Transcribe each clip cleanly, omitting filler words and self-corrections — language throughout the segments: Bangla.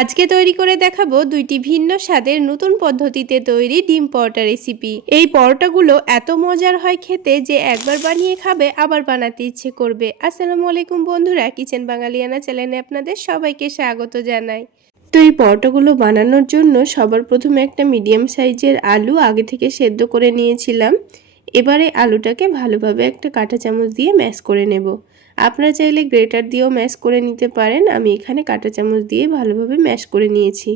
আজকে তৈরি করে দেখাবো দুইটি ভিন্ন স্বাদের নতুন পদ্ধতিতে তৈরি ডিম পরোটা রেসিপি। এই পরোটাগুলো এত মজার হয় খেতে যে একবার বানিয়ে খাবে আবার বানাতে ইচ্ছে করবে। আসসালামু আলাইকুম বন্ধুরা, কিচেন বাঙালিয়ানা চ্যানেলে আপনাদের সবাইকে স্বাগত জানাই। তো এই পরোটাগুলো বানানোর জন্য সবার প্রথমে একটা মিডিয়াম সাইজের আলু আগে থেকে সেদ্ধ করে নিয়েছিলাম। এবারে আলুটাকে ভালোভাবে একটা কাঁটা চামচ দিয়ে ম্যাশ করে নেব। আপনারা চাইলে গ্রেটার দিয়েও ম্যাশ করে নিতে পারেন। আমি এখানে কাঁটা চামচ দিয়ে ভালোভাবে ম্যাশ করে নিয়েছি।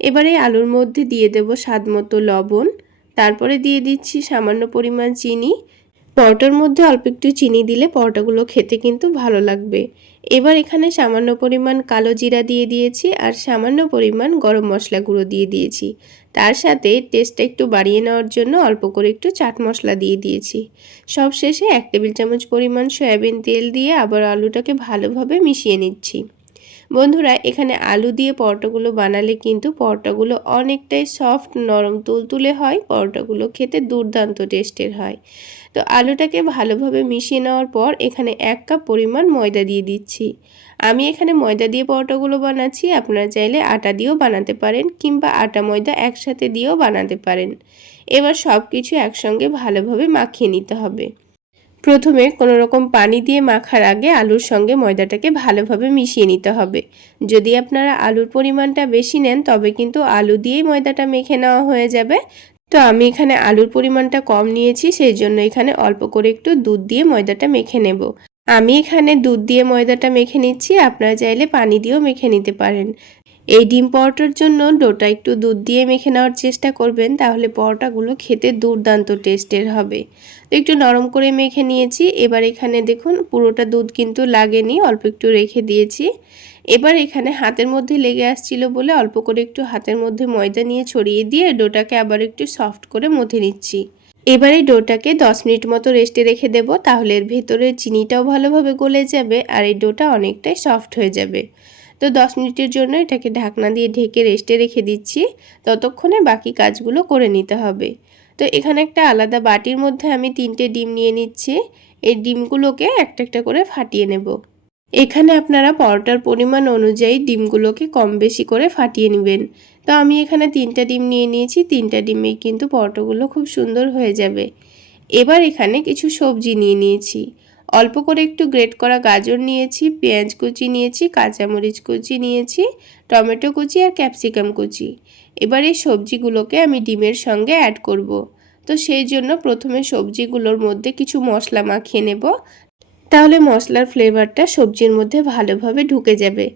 এবারে আলুর মধ্যে দিয়ে দেব স্বাদমতো লবণ, তারপরে দিয়ে দিচ্ছি সামান্য পরিমাণ চিনি। পরোটার মধ্যে অল্প একটু চিনি দিলে পরোটাগুলো খেতে কিন্তু ভালো লাগবে। এবার এখানে সামান্য পরিমাণ কালো জিরা দিয়ে দিয়েছি আর সামান্য পরিমাণ গরম মশলা গুঁড়ো দিয়ে দিয়েছি। তার সাথে টেস্টটা একটু বাড়িয়ে নেওয়ার জন্য অল্প করে একটু চাট মশলা দিয়ে দিয়েছি। সবশেষে 1 টেবিল চামচ পরিমাণ সয়াবিন তেল দিয়ে আবার আলুটাকে ভালোভাবে মিশিয়ে নিচ্ছি। বন্ধুরা, এখানে আলু দিয়ে পরোটাগুলো বানালে কিন্তু পরোটাগুলো অনেকটাই সফট, নরম, তুলতুলে হয়। পরোটাগুলো খেতে দুর্দান্ত টেস্টের হয়। তো আলুটাকে ভালোভাবে মিশিয়ে নেওয়ার পর এখানে 1 কাপ পরিমাণ ময়দা দিয়ে দিচ্ছি। আমি এখানে ময়দা দিয়ে পরোটাগুলো বানাচ্ছি, আপনারা চাইলে আটা দিয়েও বানাতে পারেন কিংবা আটা ময়দা একসাথে দিয়েও বানাতে পারেন। এবার সব কিছু একসঙ্গে ভালোভাবে মাখিয়ে নিতে হবে। প্রথমে কোনো রকম পানি দিয়ে মাখার আগে আলুর সঙ্গে ময়দাটাকে ভালোভাবে মিশিয়ে নিতে হবে। যদি আপনারা আলুর পরিমাণটা বেশি নেন তবে কিন্তু আলু দিয়েই ময়দাটা মেখে নেওয়া হয়ে যাবে। তো আমি এখানে আলুর পরিমাণটা কম নিয়েছি, সেই জন্য এখানে অল্প করে একটু দুধ দিয়ে ময়দাটা মেখে নেব। আমি এখানে দুধ দিয়ে ময়দাটা মেখে নিচ্ছি, আপনারা চাইলে পানি দিয়েও মেখে নিতে পারেন। এই ডিম পরোটার জন্য ডোটা একটু দুধ দিয়ে মেখে নেওয়ার চেষ্টা করবেন, তাহলে পরোটাগুলো খেতে দুর্দান্ত টেস্টের হবে। তো একটু নরম করে মেখে নিয়েছি। এবার এখানে দেখুন পুরোটা দুধ কিন্তু লাগেনি, অল্প একটু রেখে দিয়েছি। এবার এখানে হাতের মধ্যে লেগে আসছিল বলে অল্প করে একটু হাতের মধ্যে ময়দা নিয়ে ছড়িয়ে দিয়ে ডোটাকে আবার একটু সফট করে মথে নিচ্ছি। এবার এই ডোটাকে 10 মিনিট মতো রেস্টে রেখে দেব, তাহলে এর ভেতরের চিনিটাও ভালোভাবে গলে যাবে আর এই ডোটা অনেকটাই সফট হয়ে যাবে। তো 10 মিনিটের জন্য এটাকে ঢাকনা দিয়ে ঢেকে রেস্টে রেখে দিচ্ছি। ততক্ষণে বাকি কাজগুলো করে নিতে হবে। তো এখানে একটা আলাদা বাটির মধ্যে আমি 3টে ডিম নিয়ে নিচ্ছি। এই ডিমগুলোকে একটা একটা করে ফাটিয়ে নেব। এখানে আপনারা পরোটার পরিমাণ অনুযায়ী ডিমগুলোকে কম বেশি করে ফাটিয়ে নেবেন। তো আমি এখানে 3টা ডিম নিয়ে নিয়েছি, 3টা ডিমেই কিন্তু পরোটাগুলো খুব সুন্দর হয়ে যাবে। এবার এখানে কিছু সবজি নিয়ে নিয়েছি। অল্প করে একটু গ্রেট করা গাজর নিয়েছি, পেঁয়াজ কুচি নিয়েছি, কাঁচামরিচ কুচি নিয়েছি, টমেটো কুচি আর ক্যাপসিকাম কুচি। এবার এই সবজিগুলোকে আমি ডিমের সঙ্গে অ্যাড করব। তো সেই জন্য প্রথমে সবজিগুলোর মধ্যে কিছু মশলা মাখিয়ে নেব, তাহলে মশলার ফ্লেভারটা সবজির মধ্যে ভালোভাবে ঢুকে যাবে।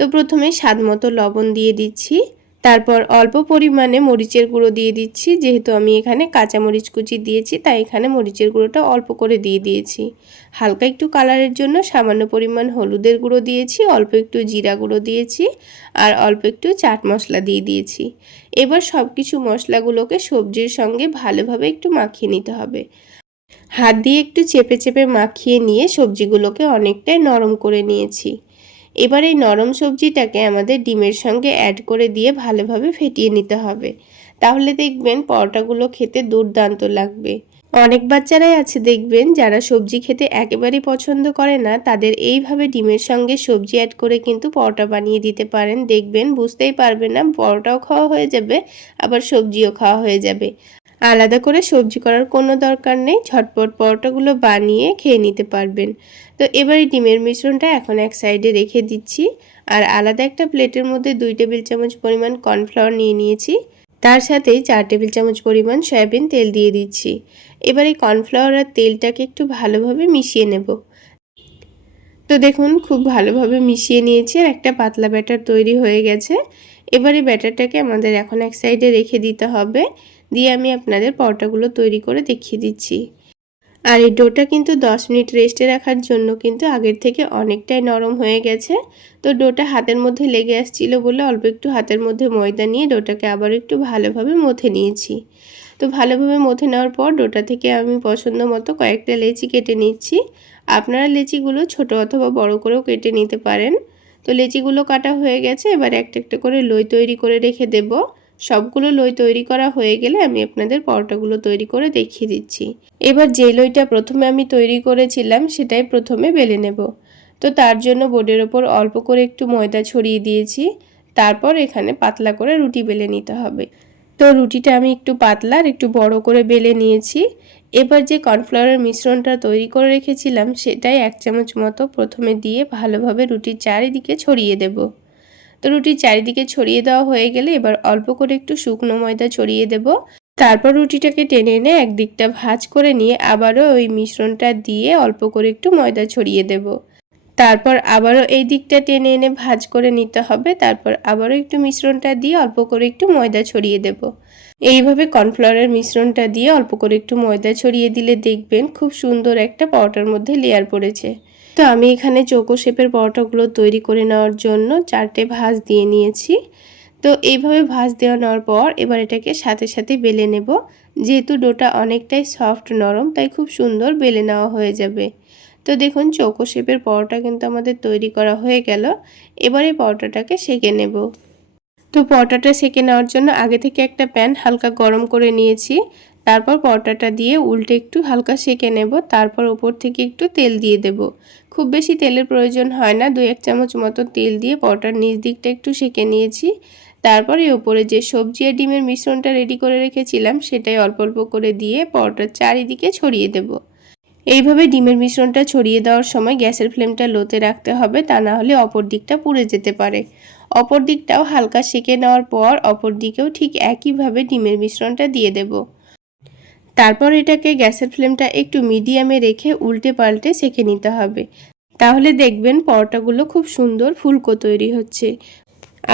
তো প্রথমে স্বাদমতো লবণ দিয়ে দিচ্ছি, তারপর অল্প পরিমাণে মরিচের গুঁড়ো দিয়ে দিচ্ছি। যেহেতু আমি এখানে কাঁচামরিচ কুচি দিয়েছি তাই এখানে মরিচের গুঁড়োটা অল্প করে দিয়ে দিয়েছি। হালকা একটু কালারের জন্য সামান্য পরিমাণ হলুদের গুঁড়ো দিয়েছি, অল্প একটু জিরা গুঁড়ো দিয়েছি আর অল্প একটু চাট মশলা দিয়ে দিয়েছি। এবার সব কিছু মশলাগুলোকে সবজির সঙ্গে ভালোভাবে একটু মাখিয়ে নিতে হবে। হাত দিয়ে একটু চেপে চেপে মাখিয়ে নিয়ে সবজিগুলোকে অনেকটাই নরম করে নিয়েছি। এবার এই নরম সবজিটাকে আমাদের ডিমের সঙ্গে অ্যাড করে দিয়ে ভালোভাবে ফেটিয়ে নিতে হবে, তাহলে দেখবেন পরোটাগুলো খেতে দুর্দান্ত লাগবে। অনেক বাচ্চারাই আছে দেখবেন যারা সবজি খেতে একেবারেই পছন্দ করে না, তাদের এইভাবে ডিমের সঙ্গে সবজি অ্যাড করে কিন্তু পরোটা বানিয়ে দিতে পারেন। দেখবেন বুঝতেই পারবে না, পরোটাও খাওয়া হয়ে যাবে আবার সবজিও খাওয়া হয়ে যাবে। আলাদা করে সবজি করার কোনো দরকার নেই, ঝটপট পরোটাগুলো বানিয়ে খেয়ে নিতে পারবেন। তো এবারে ডিমের মিশ্রণটা এখন এক সাইডে রেখে দিচ্ছি আর আলাদা একটা প্লেটের মধ্যে 2 টেবিল চামচ পরিমাণ কর্নফ্লাওয়ার নিয়ে নিয়েছি। তার সাথেই 4 টেবিল চামচ পরিমাণ সয়াবিন তেল দিয়ে দিচ্ছি। এবার এই কর্নফ্লাওয়ার আর তেলটাকে একটু ভালোভাবে মিশিয়ে নেব। তো দেখুন খুব ভালোভাবে মিশিয়ে নিয়েছি আর একটা পাতলা ব্যাটার তৈরি হয়ে গেছে। এবারে ব্যাটারটাকে আমাদের এখন এক সাইডে রেখে দিতে হবে, দিয়ে আমি আপনাদের পরোটাগুলো তৈরি করে দেখিয়ে দিচ্ছি। আর এই ডোটা কিন্তু 10 মিনিট রেস্টে রাখার জন্য কিন্তু আগের থেকে অনেকটাই নরম হয়ে গেছে। তো ডোটা হাতের মধ্যে লেগে আসছিল বলে অল্প একটু হাতের মধ্যে ময়দা নিয়ে ডোটাকে আবার একটু ভালোভাবে মথে নিয়েছি। তো ভালোভাবে মথে নেওয়ার পর ডোটা থেকে আমি পছন্দ মতো কয়েকটা লেচি কেটে নিচ্ছি। আপনারা লেচিগুলো ছোট অথবা বড় করেও কেটে নিতে পারেন। তো লেচিগুলো কাটা হয়ে গেছে, এবার একটা একটা করে লই তৈরি করে রেখে দেব। সবগুলো লই তৈরি করা হয়ে গেলে আমি আপনাদের পরোটাগুলো তৈরি করে দেখিয়ে দিচ্ছি। এবার যে লইটা প্রথমে আমি তৈরি করেছিলাম সেটাই প্রথমে বেলে নেব। তো তার জন্য বোর্ডের ওপর অল্প করে একটু ময়দা ছড়িয়ে দিয়েছি, তারপর এখানে পাতলা করে রুটি বেলে নিতে হবে। তো রুটিটা আমি একটু পাতলা আর একটু বড় করে বেলে নিয়েছি। এবার যে কর্নফ্লাওয়ারের মিশ্রণটা তৈরি করে রেখেছিলাম সেটাই 1 চামচ মতো প্রথমে দিয়ে ভালোভাবে রুটির চারিদিকে ছড়িয়ে দেব। তো রুটির চারিদিকে ছড়িয়ে দেওয়া হয়ে গেলে এবার অল্প করে একটু শুকনো ময়দা ছড়িয়ে দেব। তারপর রুটিটাকে টেনে এনে একদিকটা ভাঁজ করে নিয়ে আবারও ওই মিশ্রণটা দিয়ে অল্প করে একটু ময়দা ছড়িয়ে দেব। তারপর আবারও এই দিকটা টেনে এনে ভাঁজ করে নিতে হবে। তারপর আবারও একটু মিশ্রণটা দিয়ে অল্প করে একটু ময়দা ছড়িয়ে দেব। এইভাবে কর্নফ্লাওয়ারের মিশ্রণটা দিয়ে অল্প করে একটু ময়দা ছড়িয়ে দিলে দেখবেন খুব সুন্দর একটা পরোটার মধ্যে লেয়ার পড়েছে। তো আমি এখানে চৌকো শেপের পরোটাগুলো তৈরি করে নেওয়ার জন্য 4টে ভাঁজ দিয়ে নিয়েছি। তো এইভাবে ভাঁজ দেওয়া নেওয়ার পর এবার এটাকে সাথে সাথে বেলে নেব। যেহেতু ডোটা অনেকটাই সফট নরম তাই খুব সুন্দর বেলে নেওয়া হয়ে যাবে। তো দেখুন চৌকো শেপের পরোটা কিন্তু আমাদের তৈরি করা হয়ে গেল। এবারে পরোটাটাকে সেঁকে নেব। তো পরোটাটা সেঁকে নেওয়ার জন্য আগে থেকে একটা প্যান হালকা গরম করে নিয়েছি। তারপর পরোটাটা দিয়ে উল্টে একটু হালকা সেঁকে নেব। তারপর ওপর থেকে একটু তেল দিয়ে দেব। খুব বেশি তেলের প্রয়োজন হয় না, 2-1 চামচ মতো তেল দিয়ে পরোটার নিচ দিকটা একটু সেঁকে নিয়েছি। তারপরে ওপরে যে সবজি আর ডিমের মিশ্রণটা রেডি করে রেখেছিলাম সেটাই অল্প অল্প করে দিয়ে পরোটার চারিদিকে ছড়িয়ে দেব। এইভাবে ডিমের মিশ্রণটা ছড়িয়ে দেওয়ার সময় গ্যাসের ফ্লেমটা লোতে রাখতে হবে, তা না হলে অপর দিকটা পুড়ে যেতে পারে। অপর দিকটাও হালকা সেঁকে নেওয়ার পর অপর দিকেও ঠিক একইভাবে ডিমের মিশ্রণটা দিয়ে দেব। তারপর এটাকে গ্যাসের ফ্লেমটা একটু মিডিয়ামে রেখে উল্টে পাল্টে সেঁকে নিতে হবে। তাহলে দেখবেন পরোটাগুলো খুব সুন্দর ফুলকো তৈরি হচ্ছে।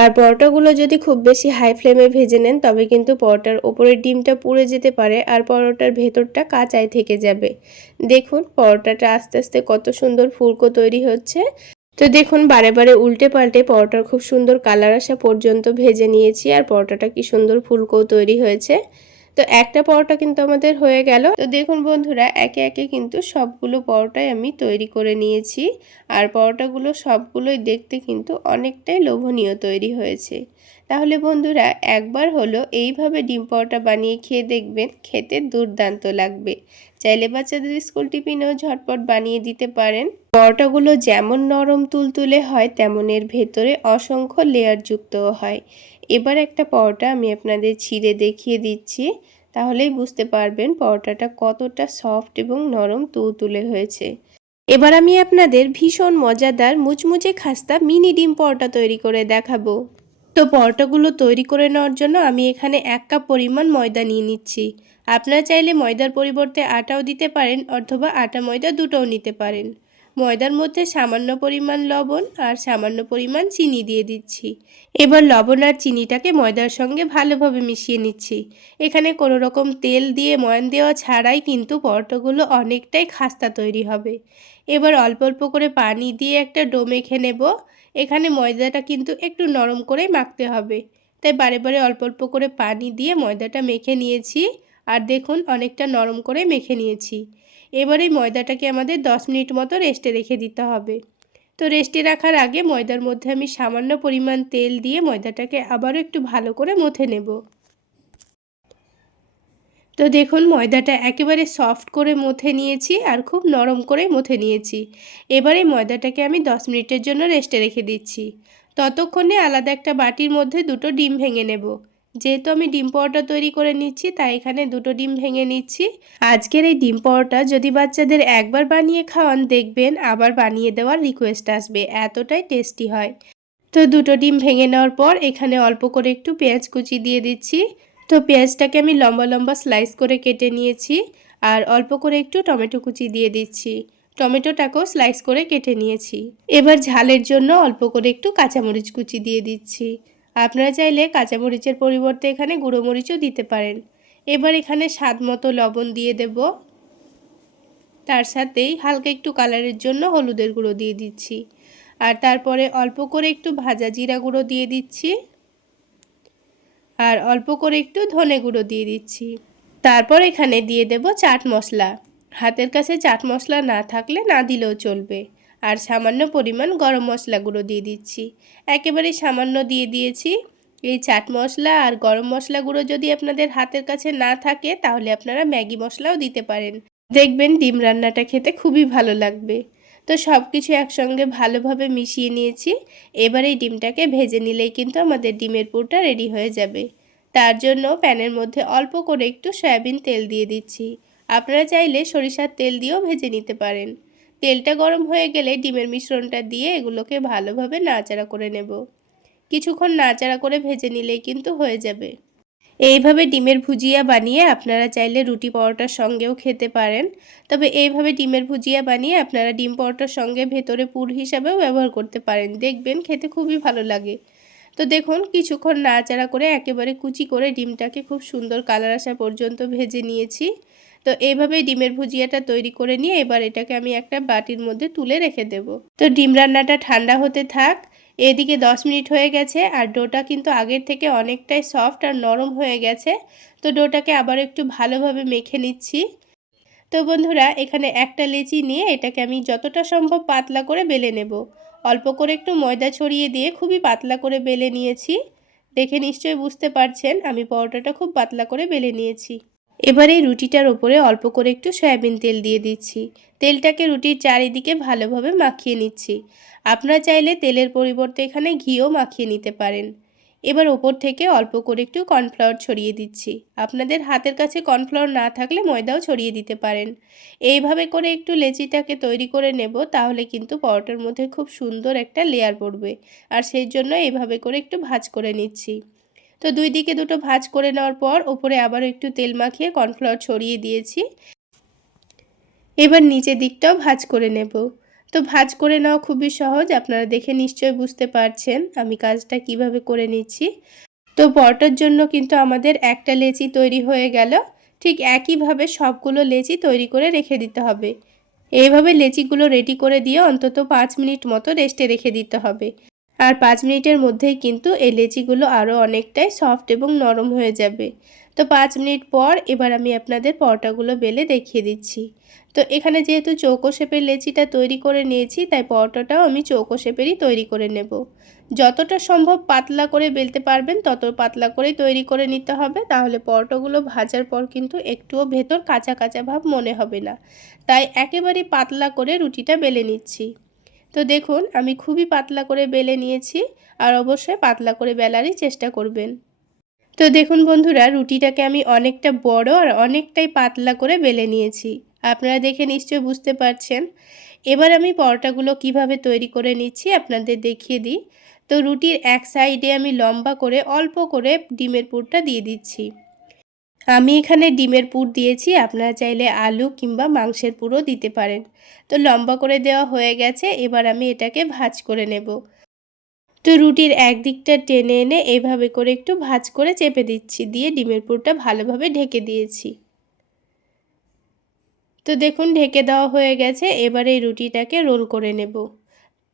আর পরোটাগুলো যদি খুব বেশি হাই ফ্লেমে ভেজে নেন তবে কিন্তু পরোটার ওপরের ডিমটা পুড়ে যেতে পারে আর পরোটার ভেতরটা কাঁচাই থেকে যাবে। দেখুন পরোটাটা আস্তে আস্তে কত সুন্দর ফুলকো তৈরি হচ্ছে। তো দেখুন বারে বারে উল্টে পাল্টে পরোটার খুব সুন্দর কালার আসা পর্যন্ত ভেজে নিয়েছি আর পরোটাটা কি সুন্দর ফুলকো তৈরি হয়েছে। তো একটা পরোটা কিন্তু আমাদের হয়ে গেল। তো দেখুন বন্ধুরা একে একে কিন্তু সবগুলো পরোটাই আমি তৈরি করে নিয়েছি আর পরোটাগুলো সবগুলোই দেখতে কিন্তু অনেকটাই লোভনীয় তৈরি হয়েছে। তাহলে বন্ধুরা একবার হলো এইভাবে ডিম পরোটা বানিয়ে খেয়ে দেখবেন, খেতে দুর্দান্ত লাগবে। চাইলে বাচ্চাদের স্কুল টিফিনেও ঝটপট বানিয়ে দিতে পারেন। পরোটাগুলো যেমন নরম তুলতুলে হয় তেমন এর ভেতরে অসংখ্য লেয়ার যুক্তও হয়। এবার একটা পরোটা আমি আপনাদের ছিঁড়ে দেখিয়ে দিচ্ছি, তাহলেই বুঝতে পারবেন পরোটাটা কতটা সফট এবং নরম তুলতুলে হয়েছে। এবার আমি আপনাদের ভীষণ মজাদার মুচমুচে খাস্তা মিনি ডিম পরোটা তৈরি করে দেখাবো। তো পরোটাগুলো তৈরি করে নেওয়ার জন্য আমি এখানে 1 কাপ পরিমাণ ময়দা নিয়ে নিচ্ছি। আপনারা চাইলে ময়দার পরিবর্তে আটাও দিতে পারেন অথবা আটা ময়দা দুটোও নিতে পারেন। ময়দার মধ্যে সামান্য পরিমাণ লবণ আর সামান্য পরিমাণ চিনি দিয়ে দিচ্ছি। এবার লবণ আর চিনিটাকে ময়দার সঙ্গে ভালোভাবে মিশিয়ে নিচ্ছি। এখানে কোনো রকম তেল দিয়ে ময়ান দেওয়া ছাড়াই কিন্তু পরোটাগুলো অনেকটাই খাস্তা তৈরি হবে। এবার অল্প অল্প করে পানি দিয়ে একটা ডো মেখে নেব। এখানে ময়দাটা কিন্তু একটু নরম করেই মাখতে হবে, তাই বারে বারে অল্প অল্প করে পানি দিয়ে ময়দাটা মেখে নিয়েছি। আর দেখুন অনেকটা নরম করে মেখে নিয়েছি। এবার এই ময়দাটাকে আমাদের 10 মিনিট মতো রেস্টে রেখে দিতে হবে। তো রেস্টে রাখার আগে ময়দার মধ্যে আমি সামান্য পরিমাণ তেল দিয়ে ময়দাটাকে আবারও একটু ভালো করে মথে নেব। তো দেখুন ময়দাটা একেবারে সফট করে মথে নিয়েছি আর খুব নরম করে মথে নিয়েছি। এবারে ময়দাটাকে আমি 10 মিনিটের জন্য রেস্টে রেখে দিচ্ছি। ততক্ষণে আলাদা একটা বাটির মধ্যে দুটো ডিম ভেঙে নেব। যেহেতু আমি ডিম পরোটা তৈরি করে নিচ্ছি তাই এখানে দুটো ডিম ভেঙে নিচ্ছি। আজকের এই ডিম পরোটা যদি বাচ্চাদের একবার বানিয়ে খাওয়ান দেখবেন আবার বানিয়ে দেওয়ার রিকোয়েস্ট আসবে, এতটাই টেস্টি হয়। তো দুটো ডিম ভেঙে নেওয়ার পর এখানে অল্প করে একটু পেঁয়াজ কুচি দিয়ে দিচ্ছি। তো পেঁয়াজটাকে আমি লম্বা লম্বা স্লাইস করে কেটে নিয়েছি আর অল্প করে একটু টমেটো কুচি দিয়ে দিচ্ছি। টমেটোটাকেও স্লাইস করে কেটে নিয়েছি। এবার ঝালের জন্য অল্প করে একটু কাঁচামরিচ কুচি দিয়ে দিচ্ছি। আপনারা চাইলে কাঁচামরিচের পরিবর্তে এখানে গুঁড়ো মরিচও দিতে পারেন। এবার এখানে স্বাদ মতো লবণ দিয়ে দেব। তার সাথেই হালকা একটু কালারের জন্য হলুদের গুঁড়ো দিয়ে দিচ্ছি। আর তারপরে অল্প করে একটু ভাজা জিরা গুঁড়ো দিয়ে দিচ্ছি আর অল্প করে একটু ধনে গুঁড়ো দিয়ে দিচ্ছি। তারপর এখানে দিয়ে দেব চাট মশলা। হাতের কাছে চাট মশলা না থাকলে না দিলেও চলবে। আর সামান্য পরিমাণ গরম মশলা গুঁড়ো দিয়ে দিচ্ছি। একেবারে সামান্য দিয়ে দিয়েছি। এই চাট মশলা আর গরম মশলা গুঁড়ো যদি আপনাদের হাতের কাছে না থাকে তাহলে আপনারা ম্যাগি মশলাও দিতে পারেন। দেখবেন ডিম রান্নাটা খেতে খুবই ভালো লাগবে। তো সব কিছু একসঙ্গে ভালোভাবে মিশিয়ে নিয়েছি। এবার এই ডিমটাকে ভেজে নিলেই কিন্তু আমাদের ডিমের পুরটা রেডি হয়ে যাবে। তার জন্য প্যানের মধ্যে অল্প করে একটু সয়াবিন তেল দিয়ে দিচ্ছি। আপনারা চাইলে সরিষার তেল দিয়েও ভেজে নিতে পারেন। তেলটা গরম হয়ে গেলে ডিমের মিশ্রণটা দিয়ে এগুলোকে ভালোভাবে নাড়াচাড়া করে নেব। কিছুক্ষণ নাড়াচাড়া করে ভেজে নিলেই কিন্তু হয়ে যাবে। এইভাবে ডিমের ভুজিয়া বানিয়ে আপনারা চাইলে রুটি পরোটার সঙ্গেও খেতে পারেন। তবে এইভাবে ডিমের ভুজিয়া বানিয়ে আপনারা ডিম পরোটার সঙ্গে ভেতরে পুর হিসাবেও ব্যবহার করতে পারেন, দেখবেন খেতে খুবই ভালো লাগে। তো দেখুন কিছুক্ষণ নাড়াচাড়া করে একেবারে কুচি করে ডিমটাকে খুব সুন্দর কালার আসা পর্যন্ত ভেজে নিয়েছি। তো এইভাবে ডিমের ভুজিয়াটা তৈরি করে নিয়ে এবার এটাকে আমি একটা বাটির মধ্যে তুলে রেখে দেব। তো ডিম রান্নাটা ঠান্ডা হতে থাক। এদিকে 10 মিনিট হয়ে গেছে আর ডোটা কিন্তু আগের থেকে অনেকটাই সফট আর নরম হয়ে গেছে। তো ডোটাকে আবার একটু ভালোভাবে মেখে নিচ্ছি। তো বন্ধুরা এখানে একটা লেচি নিয়ে এটাকে আমি যতটা সম্ভব পাতলা করে বেলে নেব। অল্প করে একটু ময়দা ছড়িয়ে দিয়ে খুবই পাতলা করে বেলে নিয়েছি। দেখে নিশ্চয়ই বুঝতে পারছেন আমি পরোটাটা খুব পাতলা করে বেলে নিয়েছি। এবার এই রুটিটার ওপরে অল্প করে একটু সয়াবিন তেল দিয়ে দিচ্ছি। তেলটাকে রুটির চারিদিকে ভালোভাবে মাখিয়ে নিচ্ছি। আপনারা চাইলে তেলের পরিবর্তে এখানে ঘিও মাখিয়ে নিতে পারেন। এবার ওপর থেকে অল্প করে একটু কর্নফ্লাওয়ার ছড়িয়ে দিচ্ছি। আপনাদের হাতের কাছে কর্নফ্লাওয়ার না থাকলে ময়দাও ছড়িয়ে দিতে পারেন। এইভাবে করে একটু লেচিটাকে তৈরি করে নেব, তাহলে কিন্তু পরোটার মধ্যে খুব সুন্দর একটা লেয়ার পড়বে। আর সেই জন্য এইভাবে করে একটু ভাঁজ করে নিচ্ছি। তো দুই দিকে দুটো ভাঁজ করে নেওয়ার পর ওপরে আবারও একটু তেল মাখিয়ে কর্নফ্লাওয়ার ছড়িয়ে দিয়েছি। এবার নিচের দিকটাও ভাঁজ করে নেব। তো ভাঁজ করে নেওয়া খুবই সহজ, আপনারা দেখে নিশ্চয়ই বুঝতে পারছেন আমি কাজটা কিভাবে করে নিচ্ছি। তো পরোটার জন্য কিন্তু আমাদের একটা লেচি তৈরি হয়ে গেল। ঠিক একইভাবে সবগুলো লেচি তৈরি করে রেখে দিতে হবে। এইভাবে লেচিগুলো রেডি করে দিয়ে অন্তত 5 মিনিট মতো রেস্টে রেখে দিতে হবে। আর 5 মিনিটের মধ্যেই কিন্তু এই লেচিগুলো আরও অনেকটাই সফট এবং নরম হয়ে যাবে। তো 5 মিনিট পর এবার আমি আপনাদের পরোটাগুলো বেলে দেখিয়ে দিচ্ছি। তো এখানে যেহেতু চৌকো শেপের লেচিটা তৈরি করে নিয়েছি, তাই পরোটাটাও আমি চৌকো শেপেরই তৈরি করে নেব। যতটা সম্ভব পাতলা করে বেলতে পারবেন তত পাতলা করেই তৈরি করে নিতে হবে, তাহলে পরোটাগুলো ভাজার পর কিন্তু একটুও ভেতর কাঁচা কাঁচা ভাব মনে হবে না। তাই একেবারে পাতলা করে রুটিটা বেলে নিচ্ছি। তো দেখুন আমি খুবই পাতলা করে বেলে নিয়েছি, আর অবশ্যই পাতলা করে বেলারই চেষ্টা করবেন। তো দেখুন বন্ধুরা রুটিটাকে আমি অনেকটা বড় আর অনেকটাই পাতলা করে বেলে নিয়েছি। আপনারা দেখে নিশ্চয়ই বুঝতে পারছেন। এবার আমি পরোটাগুলো কিভাবে তৈরি করে নিচ্ছি আপনাদের দেখিয়ে দিই। তো রুটির এক সাইডে আমি লম্বা করে অল্প করে ডিমের পুরটা দিয়ে দিচ্ছি। আমি এখানে ডিমের পুর দিয়েছি, আপনারা চাইলে আলু কিংবা মাংসের পুরও দিতে পারেন। তো লম্বা করে দেওয়া হয়ে গেছে, এবার আমি এটাকে ভাঁজ করে নেব। তো রুটির একদিকটা টেনে এনে এইভাবে করে একটু ভাঁজ করে চেপে দিচ্ছি, দিয়ে ডিমের পুরটা ভালোভাবে ঢেকে দিয়েছি। তো দেখুন ঢেকে দেওয়া হয়ে গেছে, এবার এই রুটিটাকে রোল করে নেব।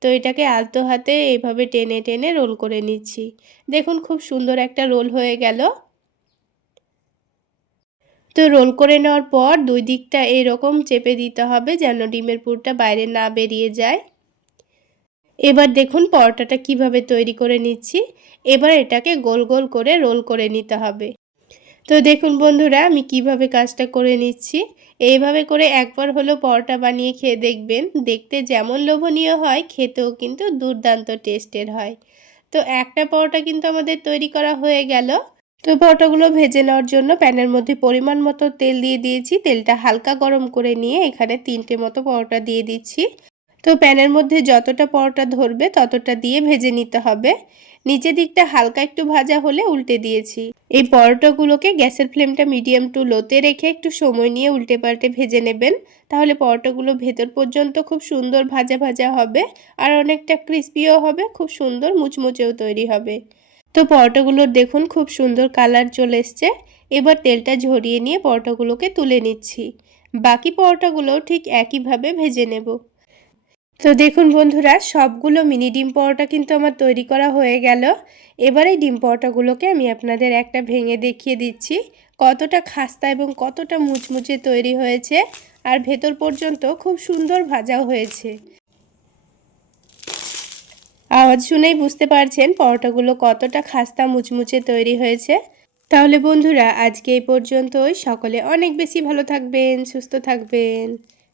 তো এটাকে আলতো হাতে এইভাবে টেনে টেনে রোল করে নিচ্ছি। দেখুন খুব সুন্দর একটা রোল হয়ে গেল। তো রোল করে নেওয়ার পর দুই দিকটা এরকম চেপে দিতে হবে যেন ডিমের পুরটা বাইরে না বেরিয়ে যায়। এবার দেখুন পরোটাটা কিভাবে তৈরি করে নিচ্ছি। এবার এটাকে গোল গোল করে রোল করে নিতে হবে। তো দেখুন বন্ধুরা আমি কিভাবে কাজটা করে নিচ্ছি। এইভাবে করে একবার হলো পরোটা বানিয়ে খেয়ে দেখবেন, দেখতে যেমন লোভনীয় হয় খেতেও কিন্তু দুর্দান্ত টেস্টের হয়। তো একটা পরোটা কিন্তু আমাদের তৈরি করা হয়ে গেল। তো পরোটাগুলো ভেজে নেওয়ার জন্য প্যানের মধ্যে পরিমাণ মতো তেল দিয়ে দিয়েছি। তেলটা হালকা গরম করে নিয়ে এখানে 3টে মতো পরোটা দিয়ে দিচ্ছি। তো প্যানের মধ্যে যতটা পরোটা ধরবে ততটা দিয়ে ভেজে নিতে হবে। নিচের দিকটা হালকা একটু ভাজা হলে উল্টে দিয়েছি। এই পরোটাগুলোকে গ্যাসের ফ্লেমটা মিডিয়াম টু লোতে রেখে একটু সময় নিয়ে উল্টে পাল্টে ভেজে নেবেন, তাহলে পরোটাগুলো ভেতর পর্যন্ত খুব সুন্দর ভাজা ভাজা হবে আর অনেকটা ক্রিস্পিও হবে, খুব সুন্দর মুচমুচেও তৈরি হবে। তো পরোটাগুলোর দেখুন খুব সুন্দর কালার চলে এসছে। এবার তেলটা ঝরিয়ে নিয়ে পরোটাগুলোকে তুলে নিচ্ছি। বাকি পরোটাগুলোও ঠিক একইভাবে ভেজে নেব। তো দেখুন বন্ধুরা সবগুলো মিনি ডিম পরোটা কিন্তু আমার তৈরি করা হয়ে গেল। এবার এই ডিম পরোটাগুলোকে আমি আপনাদের একটা ভেঙে দেখিয়ে দিচ্ছি কতটা খাস্তা এবং কতটা মুচমুচে তৈরি হয়েছে, আর ভেতর পর্যন্ত খুব সুন্দর ভাজাও হয়েছে। আওয়াজ শুনেই বুঝতে পারছেন পরোটাগুলো কতটা খাস্তা মুচমুচে তৈরি হয়েছে। তাহলে বন্ধুরা আজকে এই পর্যন্তই। সকলে অনেক বেশি ভালো থাকবেন, সুস্থ থাকবেন।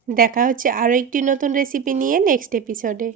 দেখা হচ্ছে আরও একটি নতুন রেসিপি নিয়ে নেক্সট এপিসোডে।